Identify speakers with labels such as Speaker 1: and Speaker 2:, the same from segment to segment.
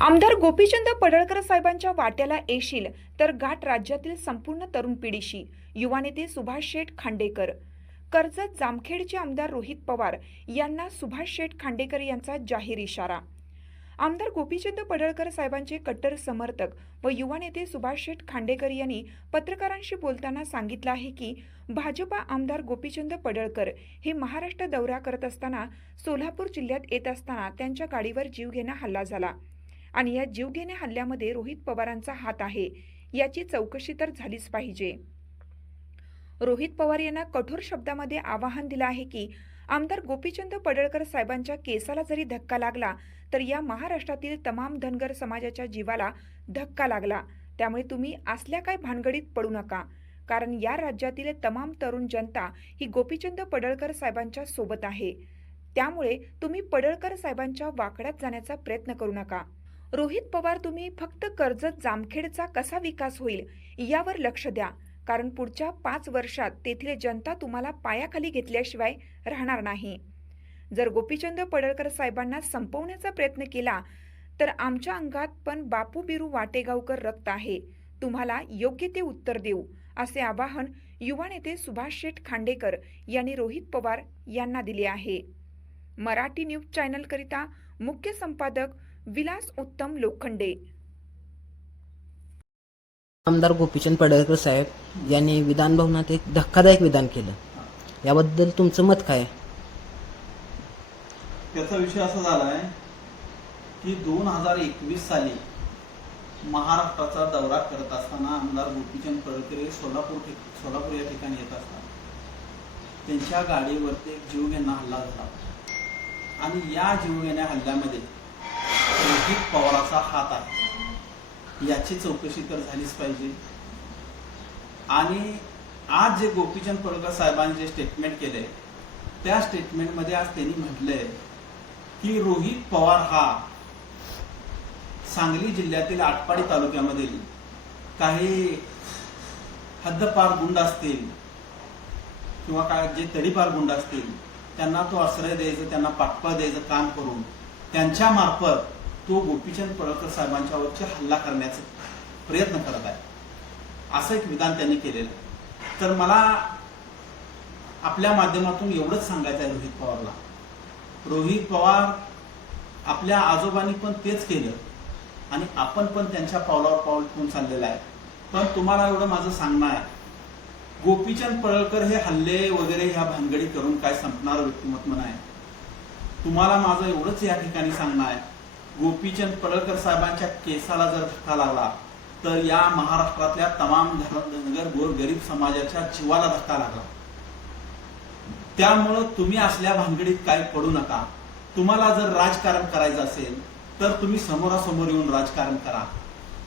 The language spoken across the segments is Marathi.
Speaker 1: आमदार गोपीचंद पडळकर साहेबांच्या वाट्याला येशील तर गाठ राज्यातील संपूर्ण तरुण पिढीशी. युवा नेते सुभाष शेठ खांडेकर. कर्जत जामखेडचे आमदार रोहित पवार यांना सुभाष शेठ खांडेकर यांचा जाहीर इशारा. आमदार गोपीचंद पडळकर साहेबांचे कट्टर समर्थक व युवा नेते सुभाष शेठ खांडेकर यांनी पत्रकारांशी बोलताना सांगितलं आहे की भाजपा आमदार गोपीचंद पडळकर हे महाराष्ट्र दौरा करत असताना सोलापूर जिल्ह्यात येत असताना त्यांच्या गाडीवर जीवघेणा हल्ला झाला. आणि या जीवघेण्या हल्ल्यामध्ये रोहित पवारांचा हात आहे. याची चौकशी तर झालीच पाहिजे. रोहित पवार यांना कठोर शब्दामध्ये आवाहन दिलं आहे की आमदार गोपीचंद पडळकर साहेबांच्या केसाला जरी धक्का लागला तर या महाराष्ट्रातील तमाम धनगर समाजाच्या जीवाला धक्का लागला. त्यामुळे तुम्ही असल्या काय भानगडीत पडू नका. कारण या राज्यातील तमाम तरुण जनता ही गोपीचंद पडळकर साहेबांच्या सोबत आहे. त्यामुळे तुम्ही पडळकर साहेबांच्या वाकड्यात जाण्याचा प्रयत्न करू नका. रोहित पवार तुम्ही फक्त कर्जत जामखेडचा कसा विकास होईल यावर लक्ष द्या. कारण पुढच्या पाच वर्षात तेथील जनता तुम्हाला पायाखाली घेतल्याशिवाय राहणार नाही. जर गोपीचंद पडळकर साहेबांना संपवण्याचा प्रयत्न केला तर आमच्या अंगात पण बापू बिरू वाटेगावकर रक्त आहे. तुम्हाला योग्य ते उत्तर देऊ असे आवाहन युवा नेते सुभाष शेठ खांडेकर यांनी रोहित पवार यांना दिले आहे. मराठी न्यूज चॅनलकरिता मुख्य संपादक विलास उत्तम लोखंडे.
Speaker 2: आमदार गोपीचंद पडळकर साहेब यांनी विधान भवनात एक धक्कादायक विधान केलं. याबद्दल तुमचं मत काय? आहे?
Speaker 3: त्याचा विषय असा झाला आहे की दोन हजार एकवीस साली महाराष्ट्राचा दौरा करत असताना आमदार गोपीचंद पडळकर सोलापूर सोलापूर या ठिकाणी येत असतात. त्यांच्या गाडीवरती एक जीवघेणा हल्ला झाला. आणि या जीवघेण्या हल्ल्यामध्ये रोहित पवाराचा हात आहे. याची चौकशी तर झालीच पाहिजे. आणि आज जे गोपीचंद पडकर साहेबांनी जे स्टेटमेंट केले त्या स्टेटमेंटमध्ये आज त्यांनी म्हटलंय की रोहित पवार हा सांगली जिल्ह्यातील आटपाडी तालुक्यामधील काही हद्दपार गुंड असतील किंवा काय जे तडीपार गुंड असतील त्यांना तो आश्रय द्यायचं त्यांना पाठबळ द्यायचं काम करून त्यांच्या मार्फत तो गोपीचंद पडळकर साहेबांच्यावरची हल्ला करण्याचा प्रयत्न करत आहे. असं एक विधान त्यांनी केलेलं आहे. तर मला आपल्या माध्यमातून एवढंच सांगायचं आहे रोहित पवारला. रोहित पवार आपल्या आजोबांनी पण तेच केलं आणि आपण पण त्यांच्या पावलावर पाऊल ठेवून चाललेलं आहे. पण तुम्हाला एवढं माझं सांगणं आहे. गोपीचंद पळळकर हे हल्ले वगैरे ह्या भानगडी करून काय संपणार व्यक्तिमत्व नाही. तुम्हाला माझं एवढंच या ठिकाणी सांगणं आहे. गोपीचंद पडळकर साहेबांच्या केसाला जर धक्का लागला तर या महाराष्ट्रातल्या तमाम धनगर गोर गरीब समाजाच्या जीवाला धक्का लागला. त्यामुळं तुम्ही असल्या भानगडीत काही पडू नका. तुम्हाला जर राजकारण करायचं असेल तर तुम्ही समोरासमोर येऊन राजकारण करा.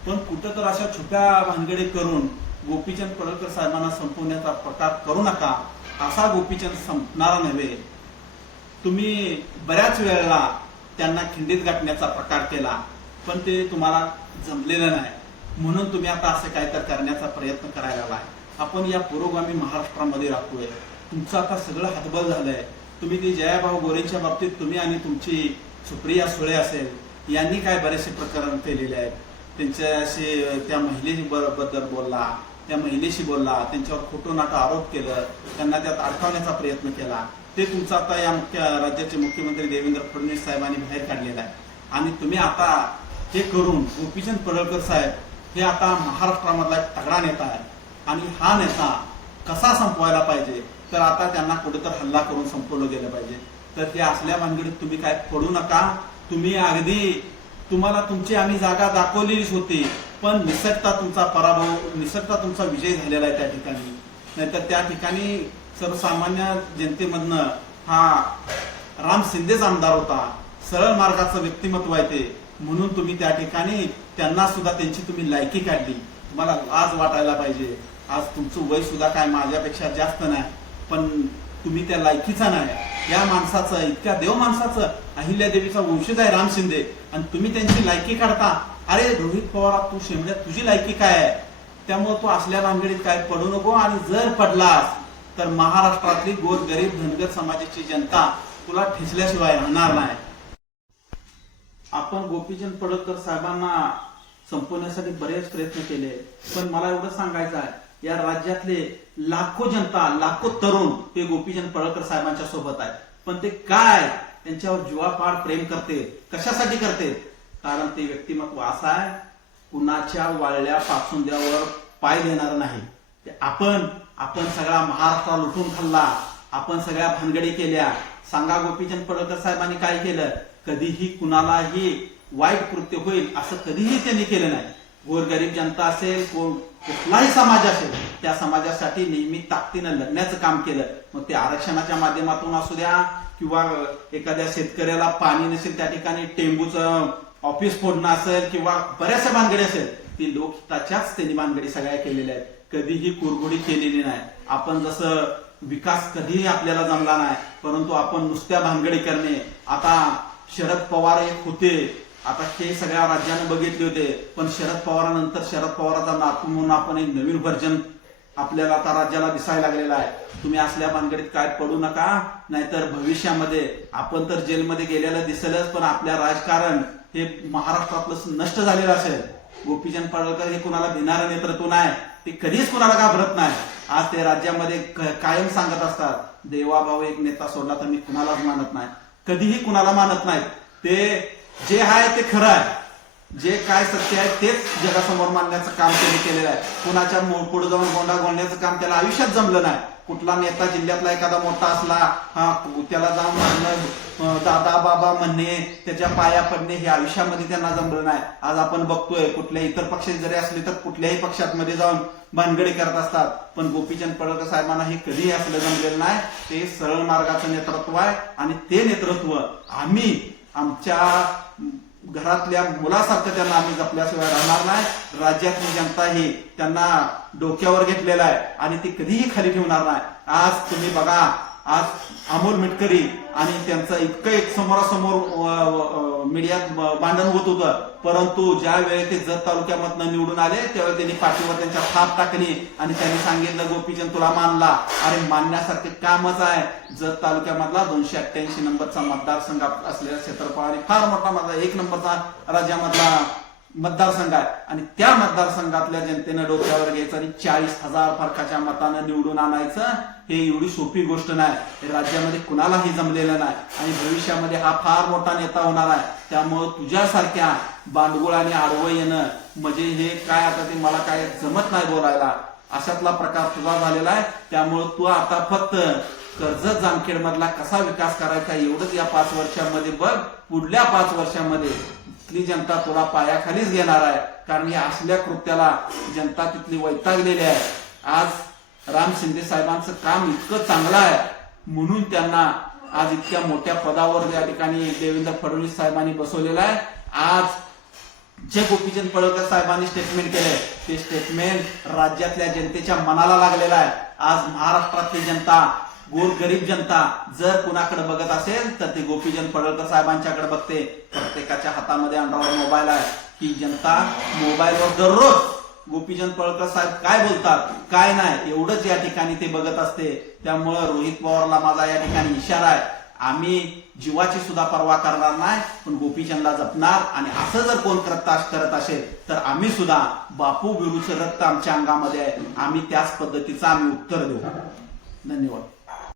Speaker 3: पण कुठं तर अशा छुप्या भानगडी करून गोपीचंद पडळकर साहेबांना संपवण्याचा प्रकार करू नका असा गोपीचंद संपणारा नव्हे. तुम्ही बऱ्याच वेळेला त्यांना खिंडीत गाठण्याचा प्रकार केला पण ते तुम्हाला जमलेलं नाही. म्हणून तुम्ही आता असं काय तर करण्याचा प्रयत्न करायला लागलाय. आपण या पुरोगामी महाराष्ट्रामध्ये राहतोय. तुमचं आता सगळं हातबल झालंय. तुम्ही ती जयाभाऊ गोरेंच्या बाबतीत तुम्ही आणि तुमची सुप्रिया सुळे असेल यांनी काय बरेचसे प्रकरण केलेले आहेत? त्यांच्याशी त्या महिलेबद्दल बद्दल बोलला. त्या महिलेशी बोलला त्यांच्यावर खोटो नाटो आरोप केलं त्यांना त्यात अडकवण्याचा प्रयत्न केला. ते तुमचं आता या मुख्य राज्याचे मुख्यमंत्री देवेंद्र फडणवीस साहेबांनी बाहेर काढलेलं आहे. आणि तुम्ही आता हे करून गोपीचंद पडळकर साहेब हे आता महाराष्ट्रामधला एक तगडा नेता आहे. आणि हा नेता कसा संपवायला पाहिजे? तर आता त्यांना कुठेतरी हल्ला करून संपवलं गेलं पाहिजे. तर ते असल्या भानगडीत तुम्ही काय पडू नका. तुम्ही अगदी तुम्हाला तुमची आम्ही जागा दाखवलेलीच होती. पण निसटता तुमचा पराभव निसटता तुमचा विजय झालेला आहे त्या ठिकाणी. नाहीतर त्या ठिकाणी सर्वसामान्य जनतेमधनं हा राम शिंदेच आमदार होता. सरळ मार्गाचं व्यक्तिमत्व आहे ते. म्हणून तुम्ही त्या ठिकाणी त्यांना सुद्धा त्यांची तुम्ही लायकी काढली. तुम्हाला लाज वाटायला पाहिजे. आज तुमचं वय सुद्धा काय माझ्यापेक्षा जास्त नाही. पण तुम्ही त्या लायकीचा नाही. या माणसाचं इतक्या देव माणसाचं अहिल्या देवीचा वंशज आहे राम शिंदे. आणि तुम्ही त्यांची लायकी काढता. अरे रोहित पवार तू शेमड्या तुझी लायकी काय आहे? त्यामुळे तू असल्या भानगडीत काय पडू नको आणि जर पडलास तर महाराष्ट्रातली गोर गरीब धनगर समाजाची जनता तुला ठेचल्याशिवाय राहणार नाही. आपण गोपीचंद पडळकर साहेबांना संपवण्यासाठी बरेच प्रयत्न केले पण मला एवढं सांगायचं आहे या राज्यातले लाखो जनता लाखो तरुण हे गोपीचंद पडळकर साहेबांच्या सोबत आहे पण ते काय? त्यांच्यावर जीवापाड प्रेम करते. कशासाठी करते? कारण ते व्यक्तिमत्व असं आहे कुणाच्या वाळल्या पासुंद्यावर पाय देणार नाही. आपण आपण सगळा महाराष्ट्र लुटून खाल्ला आपण सगळ्या भानगडी केल्या. सांगा गोपीचंद पडळकर साहेबांनी काय केलं? कधीही कुणालाही वाईट कृत्य होईल असं कधीही त्यांनी केलं नाही. गोरगरीब जनता असेल कोण कुठलाही समाज असेल त्या समाजासाठी नेहमी ताकदीनं लढण्याचं काम केलं. मग ते आरक्षणाच्या माध्यमातून असू द्या किंवा एखाद्या शेतकऱ्याला पाणी नसेल त्या ठिकाणी टेंबूचं ऑफिस फोडणं असेल किंवा बऱ्याचशा भानगडी असेल ती लोकहिताच्याच त्यांनी भानगडी सगळ्या केलेल्या आहेत. कधीही कुरगुडी केलेली नाही. आपण जसं विकास कधीही आपल्याला जमला नाही परंतु आपण नुसत्या भानगडी करणे. आता शरद पवार एक होते आता हे सगळ्या राज्यानं बघितले होते पण शरद पवारानंतर शरद पवाराचा नातू म्हणून आपण एक नवीन व्हर्जन आपल्याला आता राज्याला दिसायला लागलेला आहे. तुम्ही असल्या भानगडीत काय पडू नका नाहीतर भविष्यामध्ये आपण तर जेलमध्ये गेलेलं दिसेलच पण आपल्या राजकारण हे महाराष्ट्रातलं नष्ट झालेलं असेल. गोपीचंद पडळकर हे कुणाला भिणारं नेतृत्व नाही ते कधीच कुणाला घाबरत नाही? आज ते राज्यामध्ये कायम सांगत असतात देवाभाऊ एक नेता सोडला तर मी कुणालाच मानत नाही. कधीही कुणाला मानत नाही. ते जे आहे ते खरं आहे. जे काय सत्य आहे तेच जगासमोर मांडण्याचं काम त्यांनी केलेलं आहे. कुणाच्या पुढे जाऊन गोंडा गोंडण्याचं काम त्याला आयुष्यात जमलं नाही. कुठला नेता जिल्ह्यातला एखादा मोठा असला हा त्याला जाऊन म्हणणं दादा बाबा म्हणणे त्याच्या पाया पडणे हे आयुष्यामध्ये त्यांना जमलं नाही. आज आपण बघतोय कुठल्या इतर पक्षात जरी असले तर कुठल्याही पक्षांमध्ये जाऊन भानगडी करत असतात. पण गोपीचंद पडळकर साहेबांना हे कधीही असलं जमलेलं नाही. ते सरळ मार्गाचं नेतृत्व आहे आणि ते नेतृत्व आम्ही आमच्या घरातल्या मुलासारखं त्यांना आम्ही जपल्याशिवाय राहणार नाही. राज्यातली जनता ही त्यांना डोक्यावर घेतलेला आहे आणि ती कधीही खाली ठेवणार नाही. आज तुम्ही बघा आज अमोल मिटकरी आणि त्यांचं इतकं एक समोरासमोर मीडियात बांधण होत होतं. परंतु ज्या वेळी ते जत तालुक्यामधनं निवडून आले त्यावेळी त्यांनी पाठीवर त्यांच्या थाप टाकली आणि त्यांनी सांगितलं गोपीचंद तुला मानला. अरे मानण्यासारखे कामच आहे. जत तालुक्यामधला दोनशे अठ्ठ्याऐंशी नंबरचा मतदारसंघ असलेला क्षेत्रफळ आणि फार मोठा माझा एक नंबरचा राज्यामधला मतदारसंघ आहे आणि त्या मतदारसंघातल्या जनतेनं डोक्यावर घ्यायचं आणि चाळीस हजार फरकाच्या मतानं निवडून आणायचं हे एवढी सोपी गोष्ट नाही. हे राज्यामध्ये कुणालाही जमलेलं नाही. आणि भविष्यामध्ये हा फार मोठा नेता होणार आहे. त्यामुळं तुझ्यासारख्या बांडगुळ आणि आडवं येणं म्हणजे हे काय आता ते मला काय जमत नाही बोलायला. अशातला प्रकार तुझा झालेला आहे. त्यामुळं तू आता फक्त कर्जत जामखेड मधला कसा विकास करायचा एवढंच या पाच वर्षामध्ये बघ. पुढल्या पाच वर्षामध्ये तिथली जनता थोडा पायाखालीच घेणार आहे. कारण या असल्या कृत्याला जनता तिथली वैतागलेली आहे. आज राम शिंदे साहेबांचं काम इतकं चांगलं आहे. म्हणून त्यांना आज इतक्या मोठ्या पदावर या ठिकाणी देवेंद्र फडणवीस साहेबांनी बसवलेलं आहे. आज जे गोपीचंद पडळकर साहेबांनी स्टेटमेंट केलंय ते स्टेटमेंट राज्यातल्या जनतेच्या मनाला लागलेलं आहे. आज महाराष्ट्रातली जनता गोरगरीब जनता जर कुणाकडे बघत असेल तर ते गोपीचंद पडळकर साहेबांच्याकडे बघते. प्रत्येकाच्या हातामध्ये अँड्रॉइड मोबाईल आहे. ही जनता मोबाईलवर दररोज गोपीचंद पळकर साहेब काय बोलतात काय नाही एवढंच या ठिकाणी ते बघत असते. त्यामुळं रोहित पवारला माझा या ठिकाणी इशारा आहे. आम्ही जीवाची सुद्धा पर्वा करणार नाही पण गोपीचंदला जपणार. आणि असं जर कोण करत करत असेल तर आम्ही सुद्धा बापू बिरूचं रक्त आमच्या अंगामध्ये आहे. आम्ही त्याच पद्धतीचं आम्ही उत्तर देऊ. धन्यवाद.